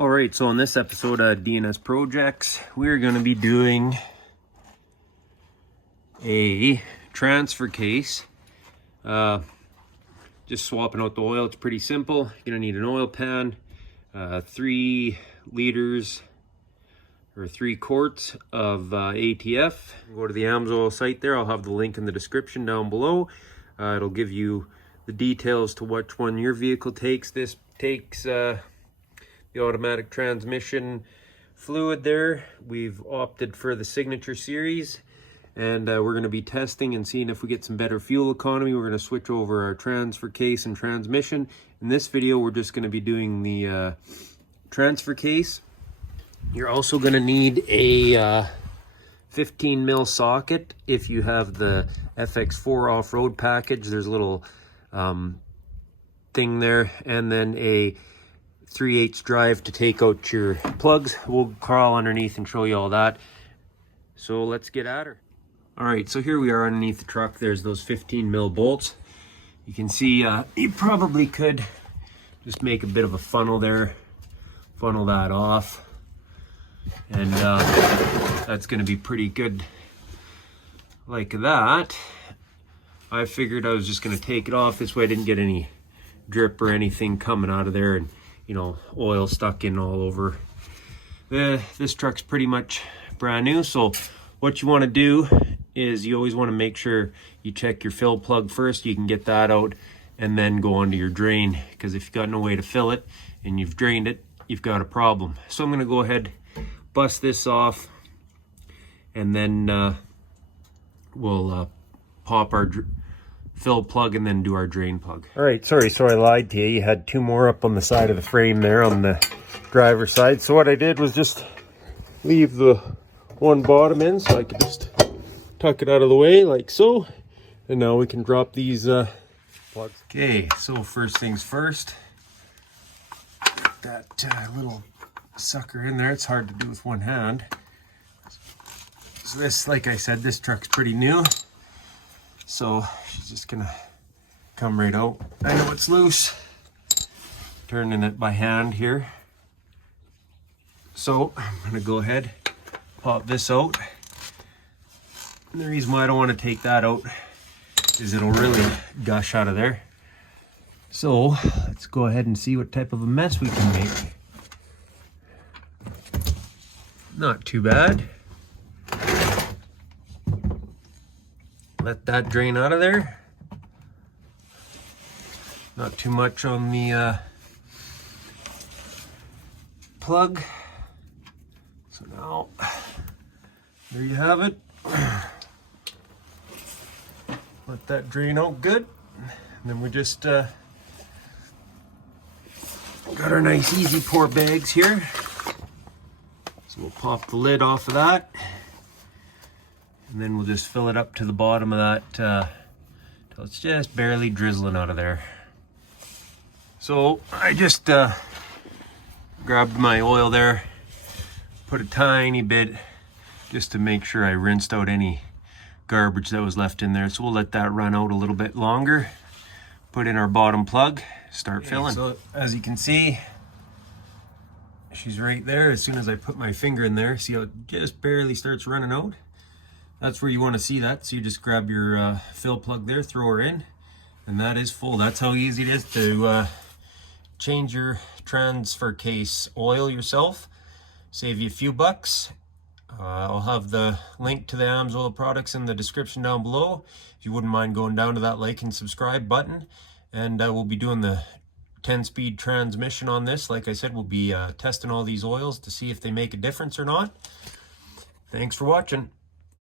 Alright, so on this episode of DNS Projects, we're going to be doing a transfer case. Just swapping out the oil. It's pretty simple. You're going to need an oil pan, 3 liters or 3 quarts of ATF. Go to the Amsoil site there. I'll have the link in the description down below. It'll give you the details to which one your vehicle takes. This takes the automatic transmission fluid there. We've opted for the Signature series, and we're going to be testing and seeing if we get some better fuel economy. We're going to switch over our transfer case and transmission. In this video, we're just going to be doing the transfer case. You're also going to need a 15 mil socket if you have the FX4 off-road package. There's a little thing there, and then a 3/8 drive to take out your plugs. We'll crawl underneath and show you all that. So let's get at her. All right, so here we are underneath the truck. There's those 15 mil bolts. You can see you probably could just make a bit of a funnel there, funnel that off, and that's going to be pretty good like that. I figured I was just going to take it off this way. I didn't get any drip or anything coming out of there, and you know, oil stuck in all over. This truck's pretty much brand new, so what you want to do is you always want to make sure you check your fill plug first. You can get that out and then go onto your drain, because if you've got no way to fill it and you've drained it, you've got a problem. So I'm going to go ahead, bust this off, and then we'll pop our fill plug and then do our drain plug. All right, so I lied to you. You had 2 more up on the side of the frame there on the driver's side. So what I did was just leave the one bottom in so I could just tuck it out of the way like so. And now we can drop these plugs. Okay, so first things first. Put that little sucker in there. It's hard to do with one hand. So this, like I said, this truck's pretty new. So she's just gonna come right out. I know it's loose. Turning it by hand here. So I'm gonna go ahead, pop this out. And the reason why I don't want to take that out is it'll really gush out of there. So let's go ahead and see what type of a mess we can make. Not too bad. Let that drain out of there. Not too much on the plug. So now, there you have it. Let that drain out good. And then we just got our nice easy pour bags here. So we'll pop the lid off of that. And then we'll just fill it up to the bottom of that till it's just barely drizzling out of there. So I just grabbed my oil there, put a tiny bit just to make sure I rinsed out any garbage that was left in there. So we'll let that run out a little bit longer. Put in our bottom plug, start filling. So as you can see, she's right there. As soon as I put my finger in there, see how it just barely starts running out? That's where you want to see that. So you just grab your fill plug there, throw her in, and that is full. That's how easy it is to change your transfer case oil yourself. Save you a few bucks. I'll have the link to the Amsoil products in the description down below. If you wouldn't mind going down to that like and subscribe button. And we'll be doing the 10-speed transmission on this. Like I said, we'll be testing all these oils to see if they make a difference or not. Thanks for watching.